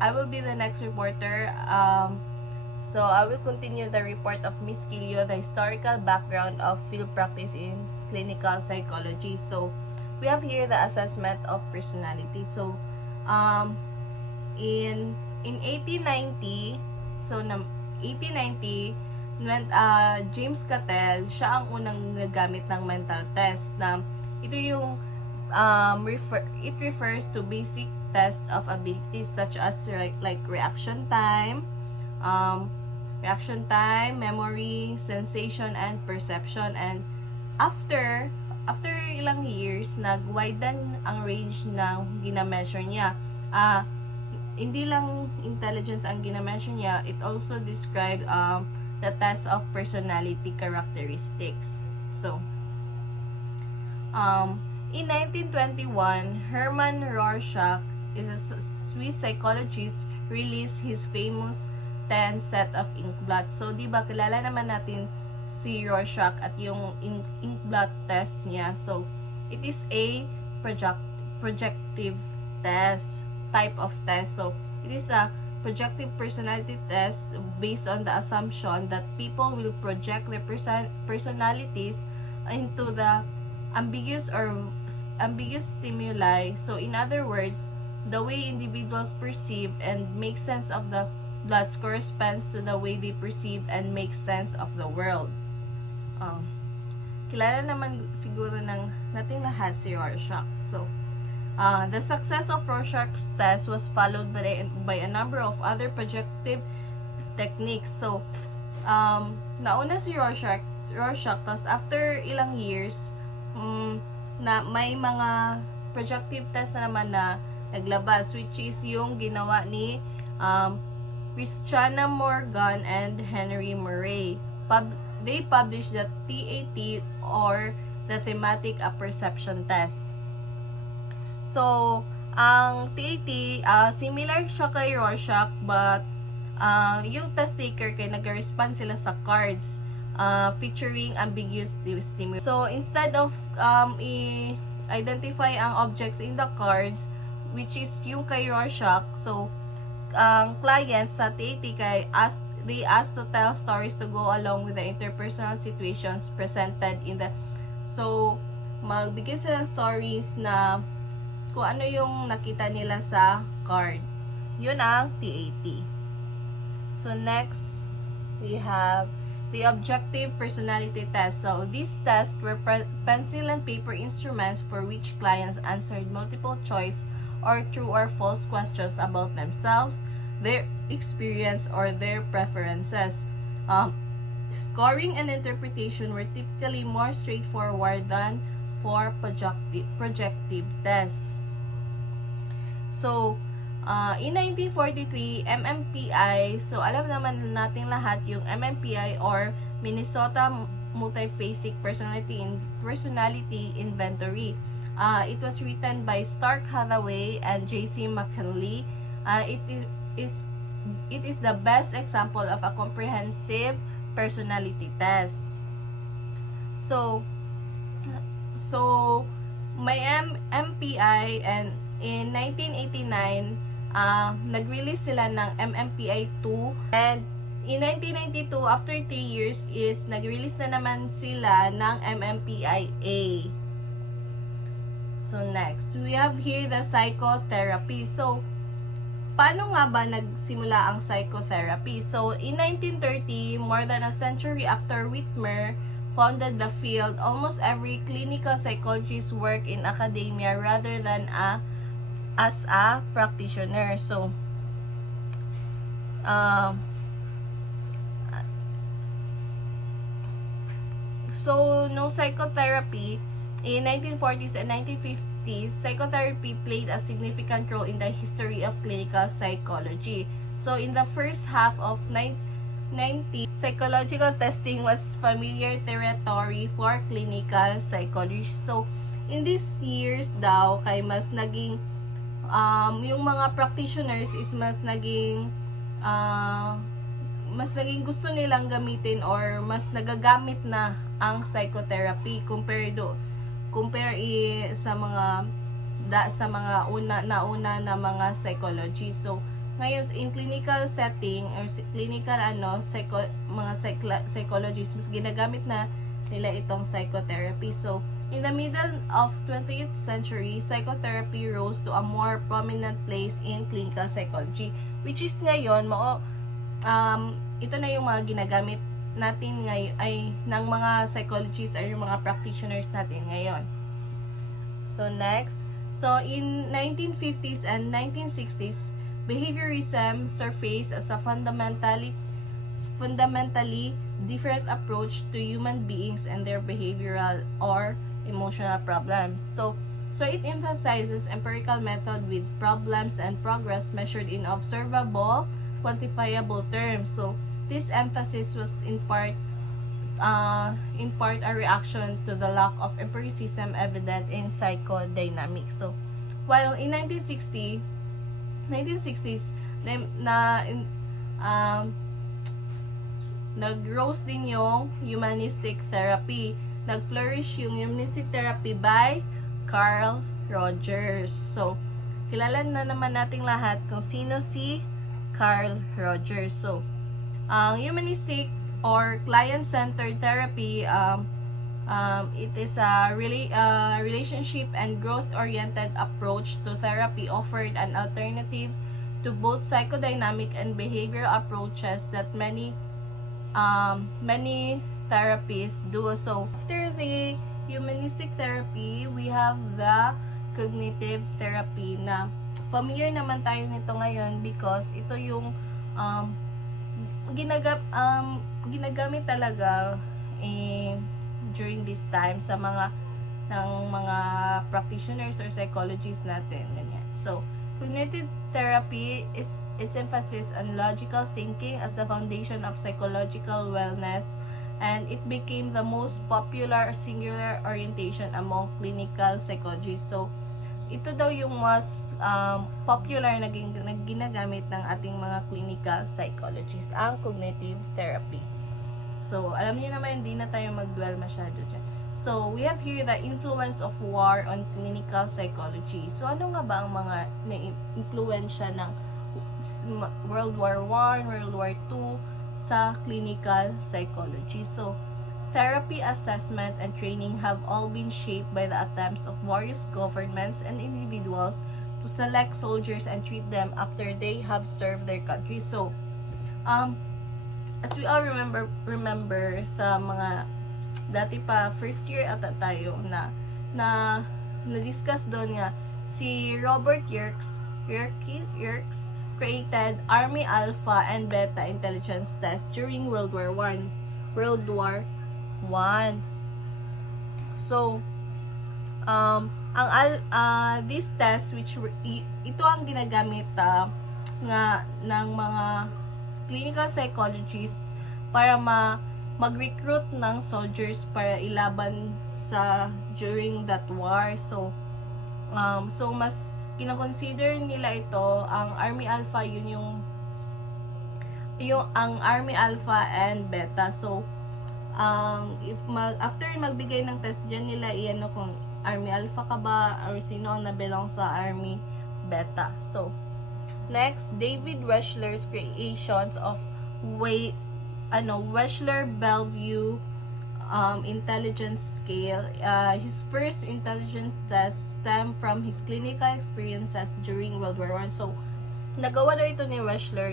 I will be the next reporter. So I will continue the report of Miss Kilio, the historical background of field practice in clinical psychology. So we have here the assessment of personality. So in 1890, so 1890, when James Cattell, siya ang unang nagamit ng mental test na ito yung it refers to basic test of abilities such as like reaction time, memory, sensation, and perception. And after ilang years, nag-widen ang range ng gina-measure niya. Hindi lang intelligence ang gina-measure niya, it also described the test of personality characteristics. So, in 1921, Hermann Rorschach is a Swiss psychologist, released his famous 10 set of inkblot. So, di ba, kilala naman natin si Rorschach at yung inkblot test niya. So, it is a projective test, type of test. So, it is a projective personality test based on the assumption that people will project their personalities into the ambiguous stimuli. So, in other words, the way individuals perceive and make sense of the plots corresponds to the way they perceive and make sense of the world. Kilala naman siguro ng nating lahat si Rorschach. So, the success of Rorschach's test was followed by a number of other projective techniques. So, nauna si Rorschach, tapos after ilang years, na may mga projective test na naman na naglabas, which is yung ginawa ni Christiana Morgan and Henry Murray. They published the TAT, or the Thematic Apperception Test. So, ang TAT, similar siya kay Rorschach, but yung test taker kay nag-respond sila sa cards featuring ambiguous stimuli. So, instead of i-identify ang objects in the cards, which is yung kay Rorschach, so, ang clients sa TAT they asked to tell stories to go along with the interpersonal situations presented in the... So, magbigay sila ng stories na kung ano yung nakita nila sa card. Yun ang TAT. So, next, we have the objective personality test. So, these tests were pencil and paper instruments for which clients answered multiple choice or true or false questions about themselves, their experience, or their preferences. Scoring and interpretation were typically more straightforward than for projective tests. So, in 1943, MMPI, so alam naman nating lahat yung MMPI or Minnesota Multiphasic Personality Inventory. It was written by Stark Hathaway and J.C. McKinley. It is the best example of a comprehensive personality test. So may MMPI, and in 1989, nag-release sila ng MMPI 2, and in 1992, after 3 years, is nag-release na naman sila ng MMPI A. So next, we have here the psychotherapy. So, paano nga ba nagsimula ang psychotherapy? So, in 1930, more than a century after Whitmer founded the field, almost every clinical psychologist work in academia rather than as a practitioner. So, no psychotherapy in 1940s and 1950s, psychotherapy played a significant role in the history of clinical psychology. So, in the first half of 1990, psychological testing was familiar territory for clinical psychology. So, in these years daw, kay mas naging, yung mga practitioners is mas naging gusto nilang gamitin or mas nagagamit na ang psychotherapy compare sa mga nauna na mga psychology. So, ngayon in clinical setting or clinical mga psychologists, mas ginagamit na nila itong psychotherapy. So in the middle of 20th century, psychotherapy rose to a more prominent place in clinical psychology, which is ngayon ito na yung mga ginagamit natin ngayon ay ng mga psychologists ay yung mga practitioners natin ngayon. So next, so in 1950s and 1960s, behaviorism surfaced as a fundamentally different approach to human beings and their behavioral or emotional problems. So it emphasizes empirical method with problems and progress measured in observable, quantifiable terms. So this emphasis was in part a reaction to the lack of empiricism evident in psychodynamics. So while in 1960s nag-rose din yung humanistic therapy. Nag-flourish yung humanistic therapy by Carl Rogers. So, kilala na naman nating lahat kung sino si Carl Rogers. So, ang humanistic or client-centered therapy, it is a really relationship and growth-oriented approach to therapy, offered an alternative to both psychodynamic and behavioral approaches that many therapists do. So after the humanistic therapy, we have the cognitive therapy, na familiar naman tayo nito ngayon because ito yung ginagamit talaga during this time sa mga practitioners or psychologists natin, ganyan. So cognitive therapy is its emphasis on logical thinking as the foundation of psychological wellness, and it became the most popular singular orientation among clinical psychologists. So ito daw yung mas popular na ginagamit ng ating mga clinical psychologists, ang cognitive therapy. So, alam niyo naman, hindi na tayo mag-dwell masyado dyan. So, we have here the influence of war on clinical psychology. So, ano nga ba ang mga na-influensya ng World War I, World War II sa clinical psychology? So, therapy, assessment, and training have all been shaped by the attempts of various governments and individuals to select soldiers and treat them after they have served their country. So, as we all remember sa mga dati pa first year ata tayo na discuss doon nga si Robert Yerkes created Army Alpha and Beta intelligence test during World War I. So this test, which ito ang ginagamit nga ng mga clinical psychologists para mag-recruit ng soldiers para ilaban during that war. So mas kina-consider nila ito ang Army Alpha, yung ang Army Alpha and Beta. So after magbigay ng test dyan nila, kung Army Alpha ka ba or sino ang nabelong sa Army Beta. So next, David Wechsler's creations of Wechsler-Bellevue intelligence scale. His first intelligence test stemmed from his clinical experiences during World War I. So, nagawa daw ito ni Wechsler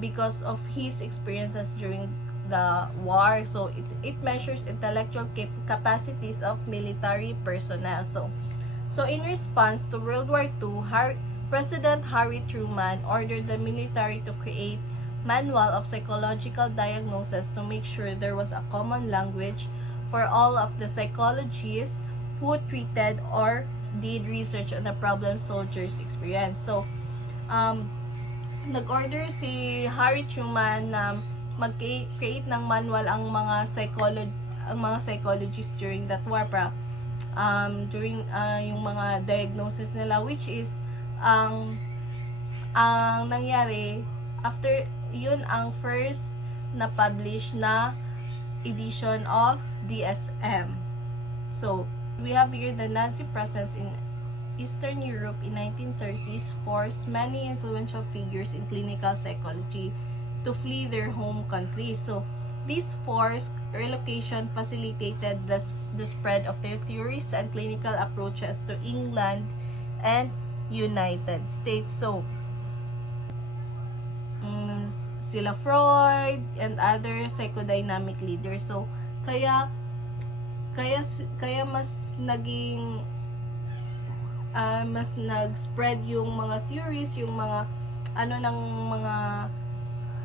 because of his experiences during the war. So, it measures intellectual capacities of military personnel. So in response to World War II, President Harry Truman ordered the military to create manual of psychological diagnosis to make sure there was a common language for all of the psychologists who treated or did research on the problem soldiers experienced. So, nag-order si Harry Truman na mag-create ng manual ang mga psychologists during that war para during yung mga diagnosis nila, which is ang nangyari after yun ang first na publish na edition of DSM. So we have here the Nazi presence in Eastern Europe in 1930s forced many influential figures in clinical psychology to flee their home countries. So, this forced relocation facilitated the spread of their theories and clinical approaches to England and United States. So, sila Freud and other psychodynamic leaders. So, kaya kaya kaya mas nag-spread yung mga theories, yung mga ng mga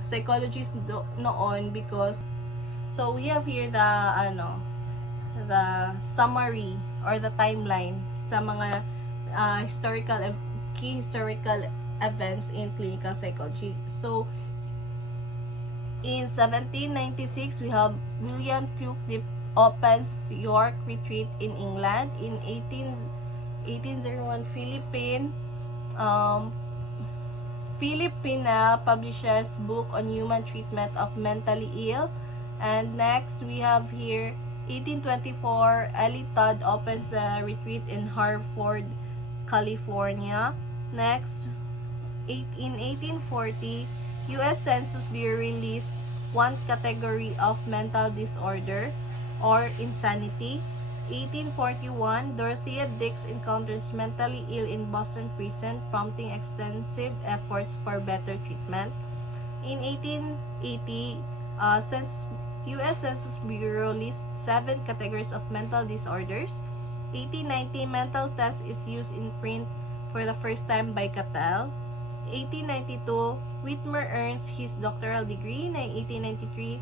psychologists noon, because so we have here the summary or the timeline sa mga key historical events in clinical psychology. So in 1796 we have William Tulip opens York Retreat in England. In 1801 Philip Pinel publishes book on human treatment of mentally ill. And next we have here 1824 Ellie Todd opens the retreat in Hartford, California. Next, in 1840 US Census Bureau released one category of mental disorder or insanity. 1841 Dorothea Dix encounters mentally ill in Boston prison, prompting extensive efforts for better treatment. In 1880 US Census Bureau lists 7 categories of mental disorders. 1890 mental test is used in print for the first time by Cattell. 1892 Whitmer earns his doctoral degree. In 1893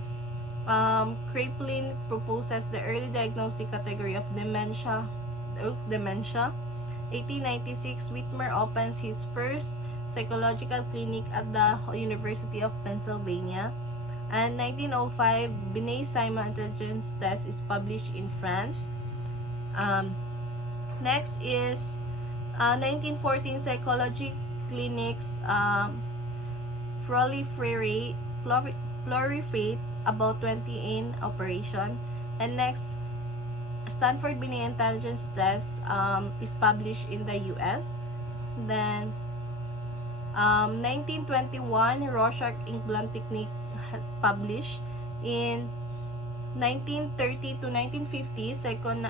Kraepelin proposes the early diagnostic category of dementia. 1896 Whitmer opens his first psychological clinic at the University of Pennsylvania. And 1905 Binet-Simon intelligence test is published in France. Next is 1914 psychology clinics proliferate about 20 in operation. And next, Stanford Binet intelligence test is published in the US. Then 1921 Rorschach implant technique has published. In 1930 to 1950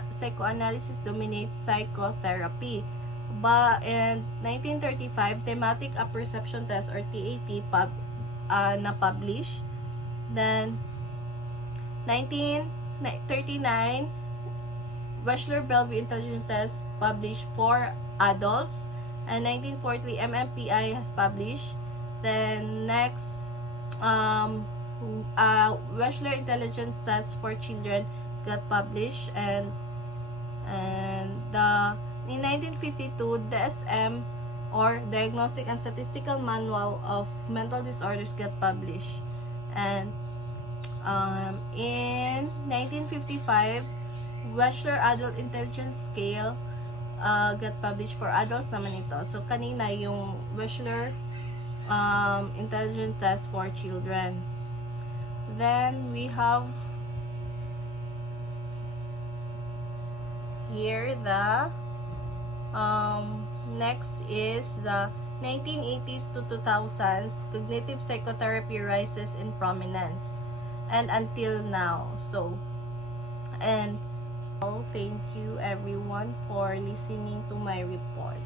psychoanalysis dominates psychotherapy. In 1935 thematic apperception test or TAT na publish. Then 1939 Wechsler-Bellevue intelligence test published for adults. And 1940 MMPI has published. Then next Wechsler intelligence test for children got published. And in 1952 DSM or Diagnostic and Statistical Manual of Mental Disorders got published. And in 1955 Wechsler Adult Intelligence Scale got published for adults naman ito. So kanina yung Wechsler intelligence test for children. Then we have here the next is the 1980s to 2000s cognitive psychotherapy rises in prominence and until now. So, and thank you everyone for listening to my report.